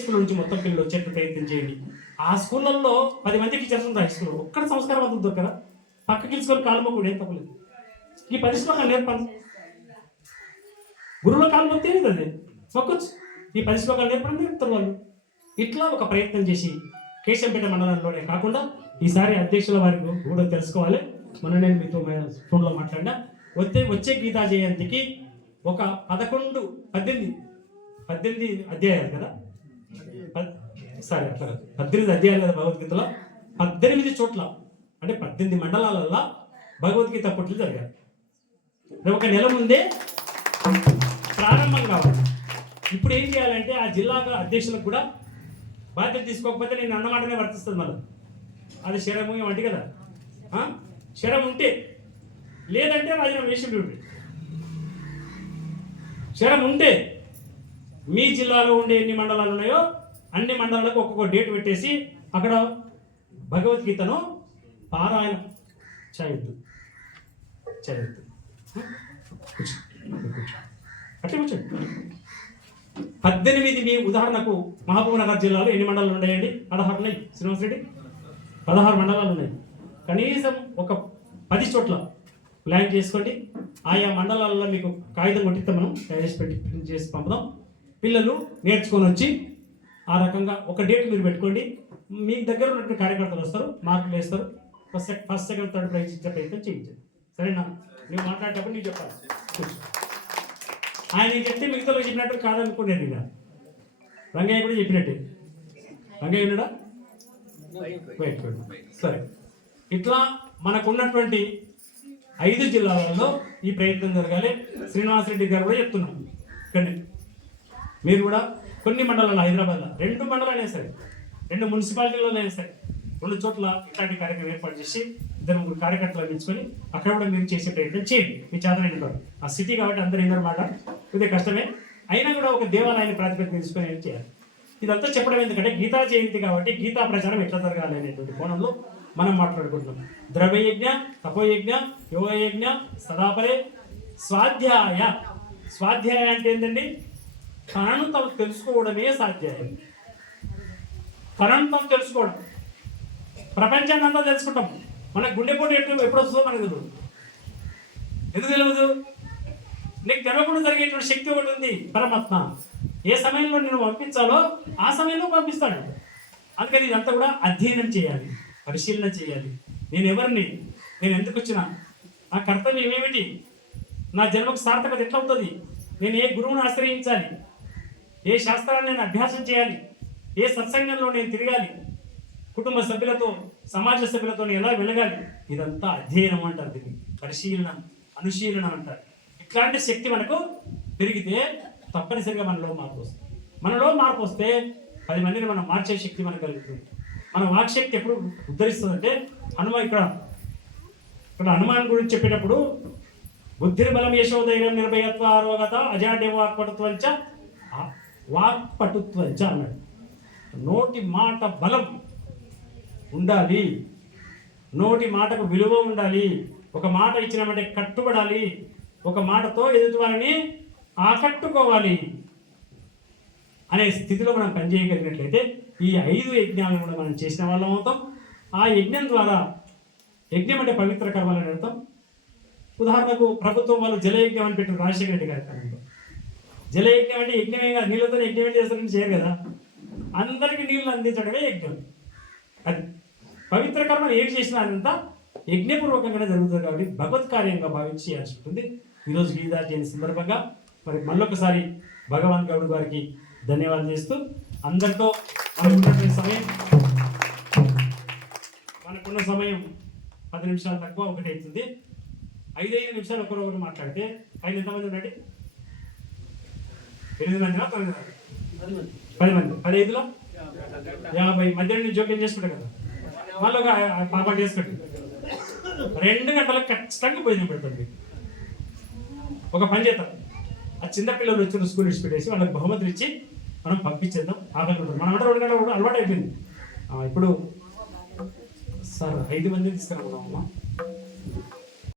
School నుంచి మొత్తం పిల్లలు వచ్చేట్టు ప్రయత్నం చేయండి. ఆ స్కూళ్ళల్లో పది మంది టీచర్స్ ఉంటారు హై స్కూల్. ఒక్కడ సంస్కారం అంతా దొరకరా పక్కకి తీసుకొని కాలు మొక్కుడు ఏం తప్పలేదు. ఈ పరిశ్రమ నేర్పండి గురువుల కాలు మొక్తే అది మొక్కొచ్చు. ఈ పది శ్లోకాలు నేర్పడం నేర్పుతారు వాళ్ళు? ఇట్లా ఒక ప్రయత్నం చేసి కేశంపేట మండలంలోనే కాకుండా ఈసారి అధ్యక్షుల వారికి కూడా తెలుసుకోవాలి. మొన్న నేను మీతో ఫోన్లో మాట్లాడినా. వచ్చే వచ్చే గీతా జయంతికి ఒక పదకొండు పద్దెనిమిది పద్దెనిమిది అధ్యాయాలు కదా? సరే అట్లా కాదు. పద్దెనిమిది అధ్యాయాలు కదా భగవద్గీతలో? పద్దెనిమిది చోట్ల అంటే పద్దెనిమిది మండలాలలో భగవద్గీత పుట్లు జరిగాయి. రేపు ఒక నెల ముందే ప్రారంభం కావాలి. ఇప్పుడు ఏం చేయాలంటే ఆ జిల్లా అధ్యక్షులకు కూడా బాధ్యత తీసుకోకపోతే నేను అన్నమాటనే వర్తిస్తుంది మళ్ళీ. అది శరము ఏమంటే కదా. శరం ఉంటే లేదంటే రాజీనామా వేసి ఉండి శరం ఉంటే మీ జిల్లాలో ఉండే ఎన్ని మండలాలు ఉన్నాయో అన్ని మండలాలకు ఒక్కొక్క డేట్ పెట్టేసి అక్కడ భగవద్గీతను పారాయణ చేయొద్దు. చేయొద్దు. కూర్చో. అట్లే కూర్చోండి పద్దెనిమిది మీ ఉదాహరణకు మహబూబ్ నగర్ జిల్లాలో ఎన్ని మండలాలు ఉన్నాయండి? పదహారు ఉన్నాయి. శ్రీనివాస్ రెడ్డి? పదహారు మండలాలు ఉన్నాయి. కనీసం ఒక పది చోట్ల ప్లాన్ చేసుకోండి. ఆయా మండలాల్లో మీకు కాగితం కొట్టిస్తే మనం. తయారు చేసి పెట్టి చేసి పంపుదాం. పిల్లలు నేర్చుకొని వచ్చి ఆ రకంగా ఒక డేట్ మీరు పెట్టుకోండి. మీ దగ్గర ఉన్నటువంటి కార్యకర్తలు వస్తారు మార్కులు వేస్తారు. First first second third prize ఇచ్చే ప్రయత్నం చేయించండి. సరేనా? నువ్వు మాట్లాడేటప్పుడు నీకు చెప్పాలి. ఆయన చెప్తే మిగతా చెప్పినట్టు కాదనుకున్నాను ఇక. రంగయ్య కూడా చెప్పినట్టే. రంగయ్య ఉన్నాడా? వెయిట్ సరే. ఇట్లా మనకున్నటువంటి ఐదు జిల్లాలలో ఈ ప్రయత్నం జరగాలి. శ్రీనివాసరెడ్డి గారు కూడా చెప్తున్నాం. ఇక్కడ మీరు కూడా కొన్ని మండలాలు హైదరాబాద్లో రెండు మండలాలైనా సరే రెండు మున్సిపాలిటీలోనే సరే రెండు చోట్ల ఇట్లాంటి కార్యక్రమం ఏర్పాటు చేసి ఇద్దరు ముగ్గురు కార్యకర్తలు అందించుకొని అక్కడ కూడా మీరు చేసే ప్రయత్నం చేయండి. మీ చేతన ఉంటారు ఆ సిటీ కాబట్టి అందరూ ఏందనమాట ఇదే కష్టమే. అయినా కూడా ఒక దేవాలయాన్ని ప్రాతిపదిక తీసుకొని ఏం చేయాలి? ఇదంతా చెప్పడం ఎందుకంటే గీతా జయంతి కాబట్టి గీతా ప్రచారం ఎట్లా జరగాలి అనేటువంటి కోణంలో మనం మాట్లాడుకుంటున్నాం. ద్రవ్యయజ్ఞ తపోయజ్ఞ యోగయజ్ఞ సదాపరే స్వాధ్యాయ. స్వాధ్యాయ అంటే ఏంటండి? తనను తాను తెలుసుకోవడమే సాధ్యం. తనను తాను తెలుసుకోవడం. ప్రపంచాన్ని అంతా తెలుసుకుంటాం. మన గుండెపోటు ఎటు ఎప్పుడు వస్తుందో మనకు తెలియదు ఎందుకు తెలియదు నీకు తెలవకుండా జరిగేటువంటి శక్తి ఒకటి ఉంది పరమాత్మ. ఏ సమయంలో నేను పంపించాలో ఆ సమయంలో పంపిస్తాడు. అందుకని ఇదంతా కూడా అధ్యయనం చేయాలి పరిశీలన చేయాలి. నేను ఎవరిని నేను ఎందుకు వచ్చినా నా కర్తవ్యం ఏమిటి? నా జన్మకు సార్థకత ఎట్లా అవుతుంది? నేను ఏ గురువుని ఆశ్రయించాలి? ఏ శాస్త్రాన్ని నేను అభ్యాసం చేయాలి? ఏ సత్సంగంలో నేను తిరగాలి? కుటుంబ సభ్యులతో సమాజ సభ్యులతో ఎలా వెలగాలి ఇదంతా అధ్యయనం అంటారు దీన్ని. పరిశీలన అనుశీలన అంటారు. ఇట్లాంటి శక్తి మనకు పెరిగితే తప్పనిసరిగా మనలో మార్పు వస్తుంది. మనలో మార్పు వస్తే పది మందిని మనం మార్చే శక్తి మనకు కలుగుతుంది. మన వాక్శక్తి ఎప్పుడు ఉద్ధరిస్తుందంటే హనుమ ఇక్కడ ఇక్కడ హనుమాన్ గురించి చెప్పేటప్పుడు బుద్ధిర్బలం యశోధైర్యం నిర్భయత్వ ఆరోగత అజాడ్య వాక్పటుత్వ అన్నాడు నోటి మాట బలం ఉండాలి. నోటి మాటకు విలువ ఉండాలి. ఒక మాట ఇచ్చినామంటే కట్టుబడాలి. ఒక మాటతో ఎదుటివారిని ఆకట్టుకోవాలి అనే స్థితిలో మనం పనిచేయగలిగినట్లయితే ఈ ఐదు యజ్ఞాలను కూడా మనం చేసిన వాళ్ళం అవుతాం. ఆ యజ్ఞం ద్వారా యజ్ఞం అంటే పవిత్ర కర్మలని అర్థం. ఉదాహరణకు ప్రభుత్వం వాళ్ళు జలయజ్ఞం అని పెట్టిన రాజశేఖర రెడ్డి గారి జల జలయజ్ఞం అంటే యజ్ఞమే కాదు నీళ్ళతో యజ్ఞం చేస్తారని చేయరు కదా. అందరికీ నీళ్ళు అందించడమే యజ్ఞం. అది పవిత్ర కర్మ ఏం చేసినా అంతా యజ్ఞపూర్వకంగానే జరుగుతుంది కాబట్టి భగవత్ కార్యంగా భావించి చేయాల్సి ఉంటుంది ఈరోజు గీతా జయంతి సందర్భంగా మరి మళ్ళొకసారి భగవాన్ గౌడ్ గారికి ధన్యవాదాలు చేస్తూ అందరితో మనకున్నటువంటి సమయం మనకున్న సమయం పది నిమిషాలు తక్కువ ఒకటి అవుతుంది. ఐదు ఐదు నిమిషాలు ఒకరొకరు మాట్లాడితే ఆయన ఎంతమంది ఉండండి ఎనిమిది మందినా తొమ్మిది మంది. పది మంది. పది ఐదులో? యాభై మధ్యాహ్నం నుంచి జోక్యం చేసుకుంటాం కదా. వాళ్ళు ఒక పాప చేసుకుంటాం. రెండు గంటలకు ఖచ్చితంగా భోజనం మీకు ఒక పని చేద్దాం. ఆ చిన్న పిల్లలు వచ్చిన స్కూల్ ఇచ్చి పెట్టేసి వాళ్ళకి బహుమతులు ఇచ్చి మనం పంపించేద్దాం. ఆకలి మనం అంటే రెండు గంటలు అలవాటు అయిపోయింది ఇప్పుడు సార్ ఐదు మంది తీసుకురామ్మా